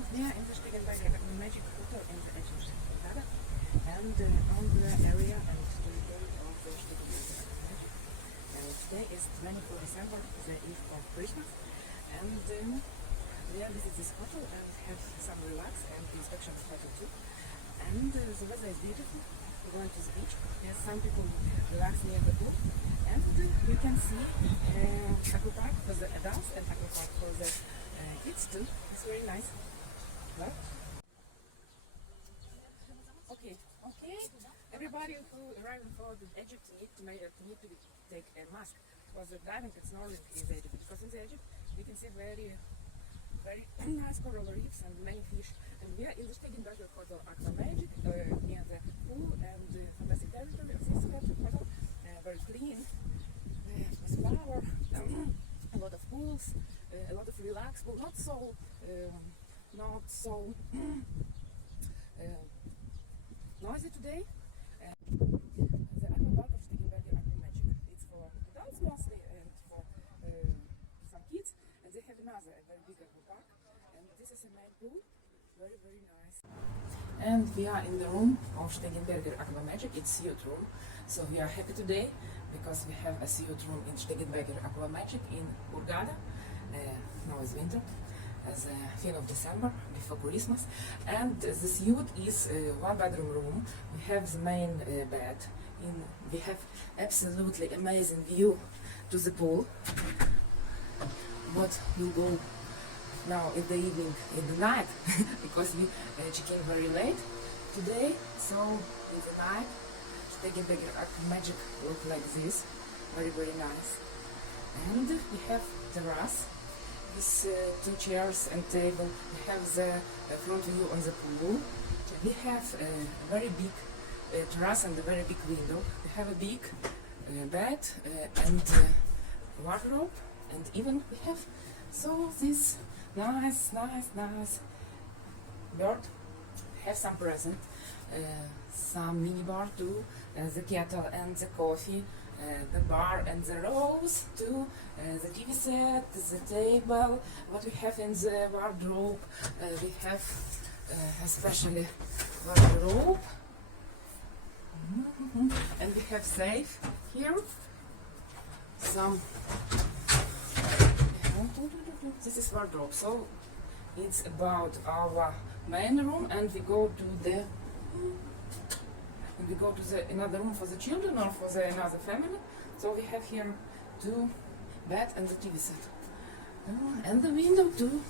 And we are in the Steigenberger Aquamagic Hotel in the edge of Hurghada, and on the area and territory of the Steigenberger Aquamagic. Today is 24 December, the eve of Christmas, and we are visit this hotel and have some relax and the inspection of hotel too. And the weather is beautiful. We're going to the beach. Yes, some people relax near the pool, and you can see aqua park for the adults and aqua park for the kids too. It's very nice. Right? Okay. Everybody who arrived for Egypt need to take a mask because the diving and snorkeling is Egypt. Because in the Egypt you can see very nice coral reefs and many fish. And we are in the Steigenberger Aquamagic near the pool and the fantastic territory of this hotel. Very clean, with flower, a lot of pools, a lot of relaxed pool, not so noisy today. The aqua park of Steigenberger Aquamagic, it's for adults mostly and for some kids, and they have another a very big aqua park, and this is a main pool, very nice. And we are in the room of Steigenberger Aquamagic. It's yacht room, so we are happy today because we have a yacht room in Steigenberger Aquamagic in Hurghada. Now is winter, as 5th of December, before Christmas, and this yacht is one bedroom room. We have the main bed. We have absolutely amazing view to the pool. What will go now in the evening, in the night, because we check in very late today. So in the night, Steigenberger Aquamagic look like this, very nice. And we have terrace with 2 chairs and table. We have the front view on the pool. We have a very big terrace and a very big window. We have a big bed and wardrobe, and even we have this nice bird. Have some present, some mini bar too, the kettle and the coffee, the bar and the rose too, the TV set, the table. What we have in the wardrobe, we have especially wardrobe, and we have safe here. This is wardrobe, so it's about our main room, and we go to another room for the children or for the another family. So we have here 2 bed and the TV set, and the window too.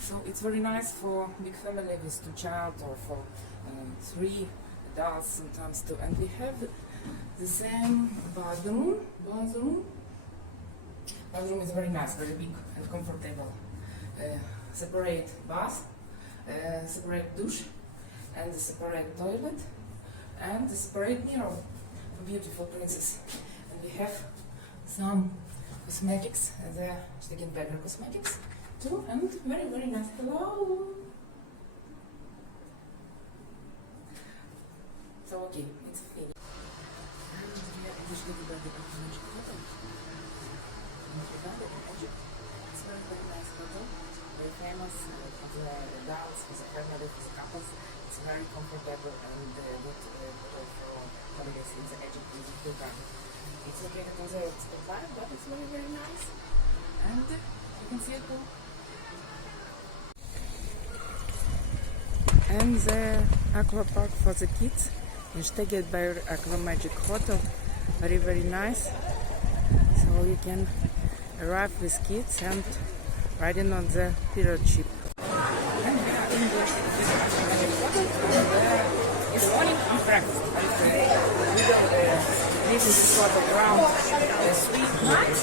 So it's very nice for big family with 2 child or for 3 adults sometimes too. And we have the same bathroom. Bathroom is very nice, very big and comfortable. Separate bath, separate douche, and separate toilet, and separate mirror for beautiful princess. And we have some cosmetics, the Steigenberger cosmetics too, and very nice. Hello. So okay, it's finished. And we are in the Steigenberger Aquamagic hotel. It's very nice hotel, very famous for the adults, for the family, for the couples. It's very comfortable and good for families in the Egypt with the Hurghada. It's located on the Step line, but it's very nice, and you can see it too. And the aqua park for the kids in Steigenberger Aquamagic Hotel, very nice. So you can arrive with kids and riding on the period ship. And we are in the Steigenberger Hotel, and it's morning and breakfast. We will live in this hotel around 3 nights,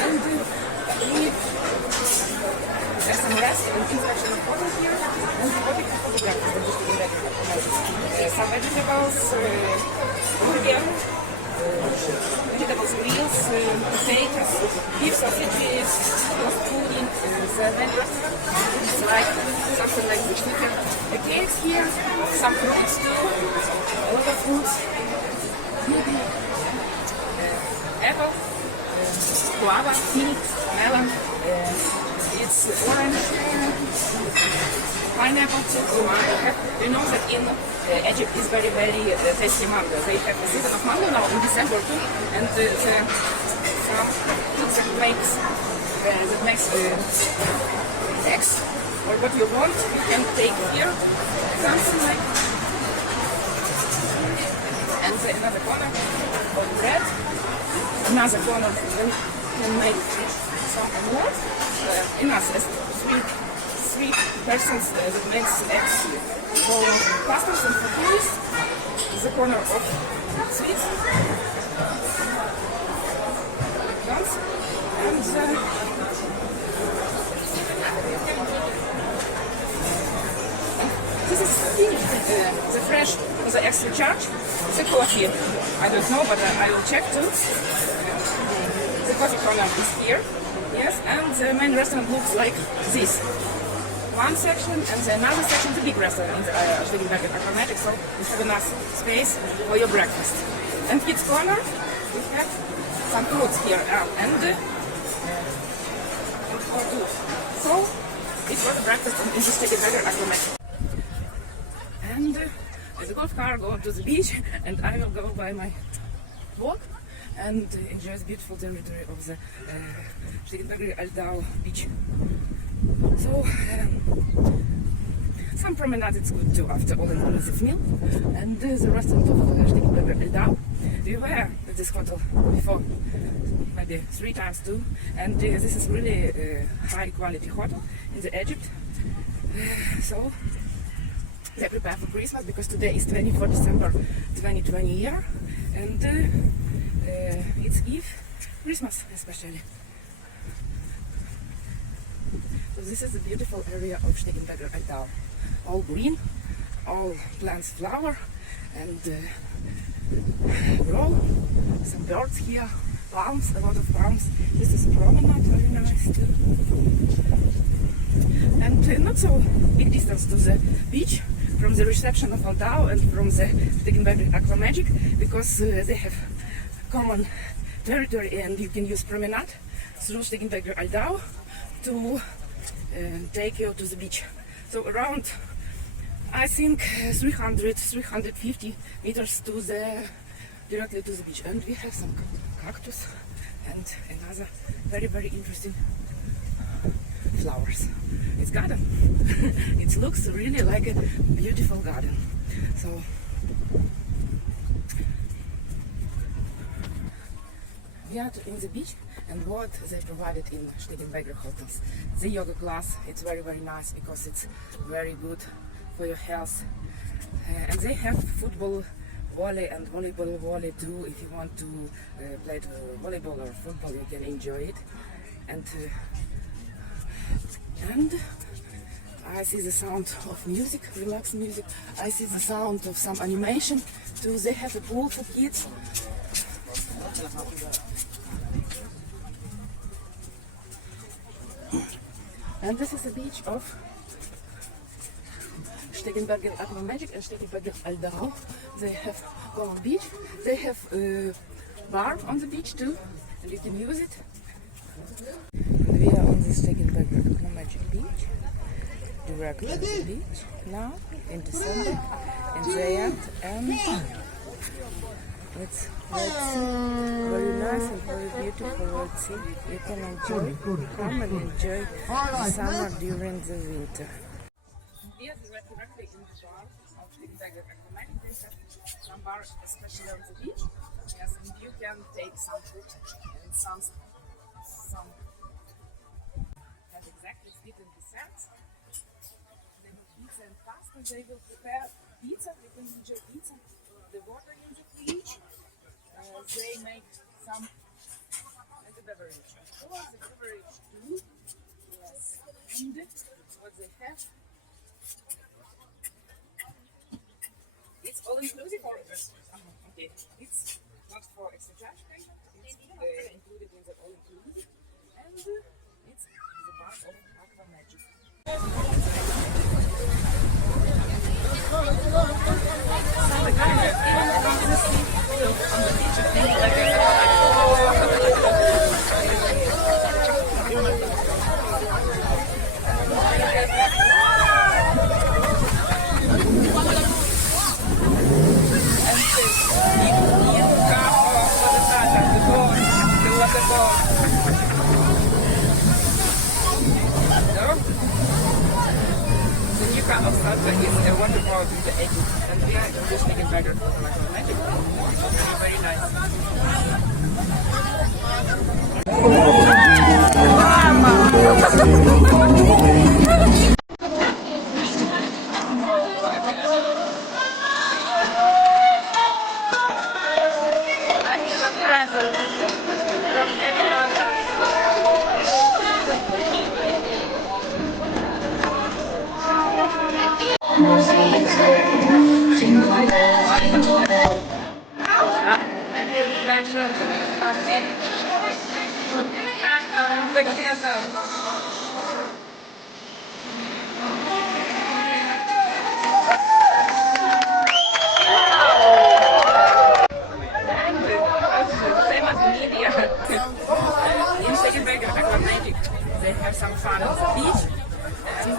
and we have some rest and inspection of hotel here, and the hotel for the breakfast. Some vegetables, vegetables, grills, potatoes, beef sausages, roast pudding, the main restaurant. It's like something like this. We have the cakes here, some fruits too, a lot of fruits. Apple, guava, phoenix, melon, it's orange, pineapple too. You know that in Egypt is very, very tasty mango. They have the season of mango now in December too, and some fruits that makes eggs or what you want. You can take here something like, and another corner of bread. Another corner you can make some more. Enough as three persons that makes eggs for pastas and for tourists. The corner of sweets. And this is finished, the fresh, the extra charge, the coffee. I don't know, but I will check too. The coffee corner is here, yes, and the main restaurant looks like this. One section and the another section, the big restaurant in the Steigenberger Aquamagic, so you have enough space for your breakfast. And kids corner, we have some fruits here and for two. So it was a breakfast in the Steigenberger Aquamagic. And the golf car go to the beach, and I will go by my walk and enjoy the beautiful territory of the Steigenberger Aldau beach. So some promenade is good too after all inclusive meal. And the restaurant of Steigenberger Aldau. We were at this hotel before, maybe 3 times too, and this is really a high quality hotel in the Egypt. So they prepare for Christmas because today is 24 December 2020 year, and it's Eve, Christmas especially. So this is the beautiful area of Steigenberger Aqua. All green, all plants flower, and grow. Some birds here, palms, a lot of palms. This is a promenade, very nice too. And not so big distance to the beach from the reception of Aldau and from the Steigenberger Aquamagic, because they have common territory and you can use promenade through Steigenberger Aldau to take you to the beach. So around, I think, 300-350 meters to the directly to the beach. And we have some cactus and another very, very interesting flowers. It's garden. It looks really like a beautiful garden. So we are in the beach, and what they provided in Steigenberger hotels. The yoga class, it's very, very nice because it's very good for your health. And they have football, volley and volleyball volley too. If you want to play volleyball or football, you can enjoy it. And I see the sound of music, relaxed music. I see the sound of some animation too. They have a pool for kids. And this is the beach of Steigenberger Aquamagic and Steigenberger Aldau. They have common beach. They have a bar on the beach too, and you can use it. And we are on the Steigenberger Aquamagic beach, directly on the beach now in December, in the end, and it's very nice and very beautiful. Let's see, you can come and enjoy the summer during the winter. Here we are directly in the bar of Steigenberger Aquamagic. They have some bar especially on the beach. Yes, and you can take some food and some that exactly fit in the sense. They will pizza and pasta. They will prepare pizza. You can enjoy pizza. The water in the fridge. They make some the beverage. Or the beverage too. Yes. And what they have. It's all inclusive or okay. It's not for extra charge payment. It's included in the all inclusive. And it's the part of Aqua Magic. of Salsa is a waterfall in the egg, and we are just Steigenberger Aquamagic. It's very nice. In Steigenberger Aquamagic, they have some fun on the beach, and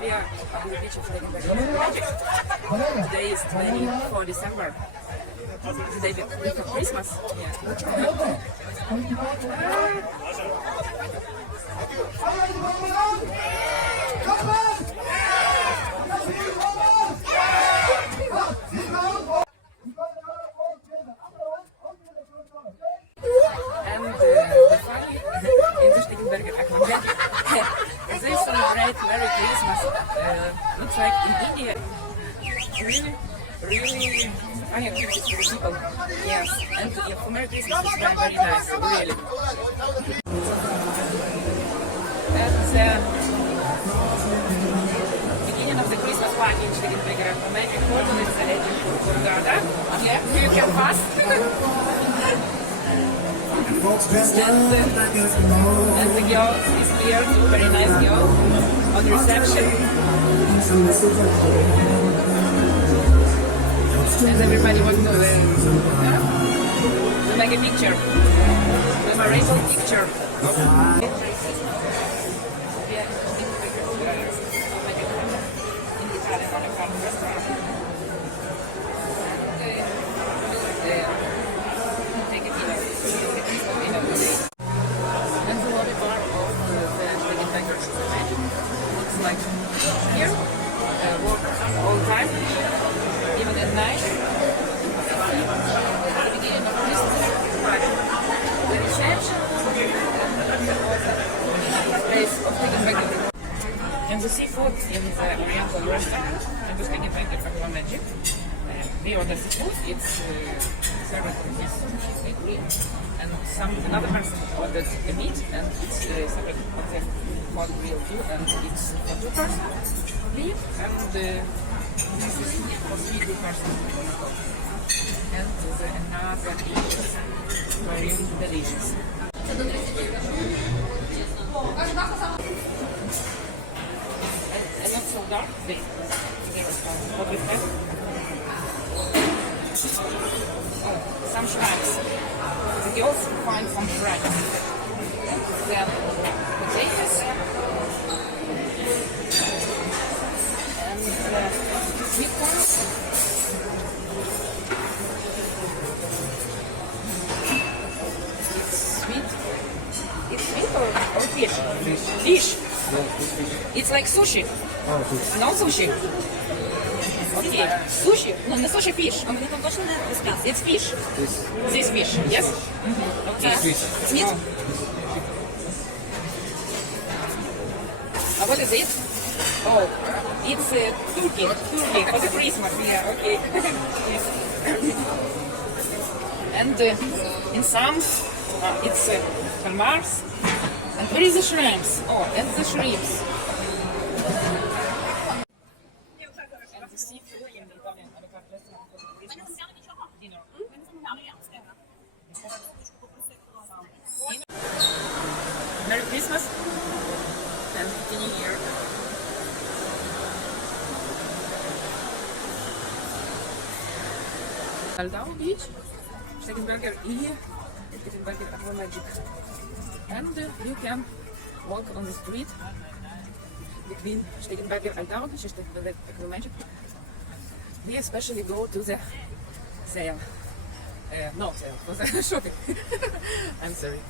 we are on the beach of Steigenberger Aquamagic. Today is 24 December. The day before Christmas. Yeah. The funny in the Steigenberger Aquamagic, they celebrate Merry Christmas. Looks like in India. Really funny activities for the people. Yes, and for Merry Christmas it's very, very nice, really. And beginning of the Christmas party in Steigenberger Aquamagic Hotel is the legend for Hurghada. Yeah, you can pass. And the girl is here, too, very nice girl, on reception. And everybody wants to make a picture, a memorable picture. Like here, work all the time, even at night. At the beginning of Christmas party, the reception, place of Steigenberger. And the seafood in the Oriental restaurant, and the Steigenberger Aquamagic. We order seafood, it's served with this green. And another person ordered the meat, and it's separate of the hot grill too, and it's for 2 persons beef, and this is for 3 persons. And another is very delicious. And not so dark, what we have. Some shrines. The girls find some shrines. Then potatoes and sweet corn. It's sweet. It's sweet or fish? Fish. No, it's fish. It's like sushi. Oh, fish. No sushi. Okay, sushi. No, the sushi fish. It's fish. This fish, yes? Okay. It's fish. It's meat? What is it? Oh, it's turkey for the Christmas. Yeah, okay. Yes. And in some, it's calmars. And where is the shrimps? Oh, and the shrimps. And the seafood in the Italian restaurant for the Christmas dinner. Merry Christmas and Happy New Year. Aldao Beach, Steigenberger Aquamagic. And you can walk on the street between Steigenberger Aldao and Steigenberger Aquamagic. We especially go to the sale. Not sale, for the shopping. I'm sorry.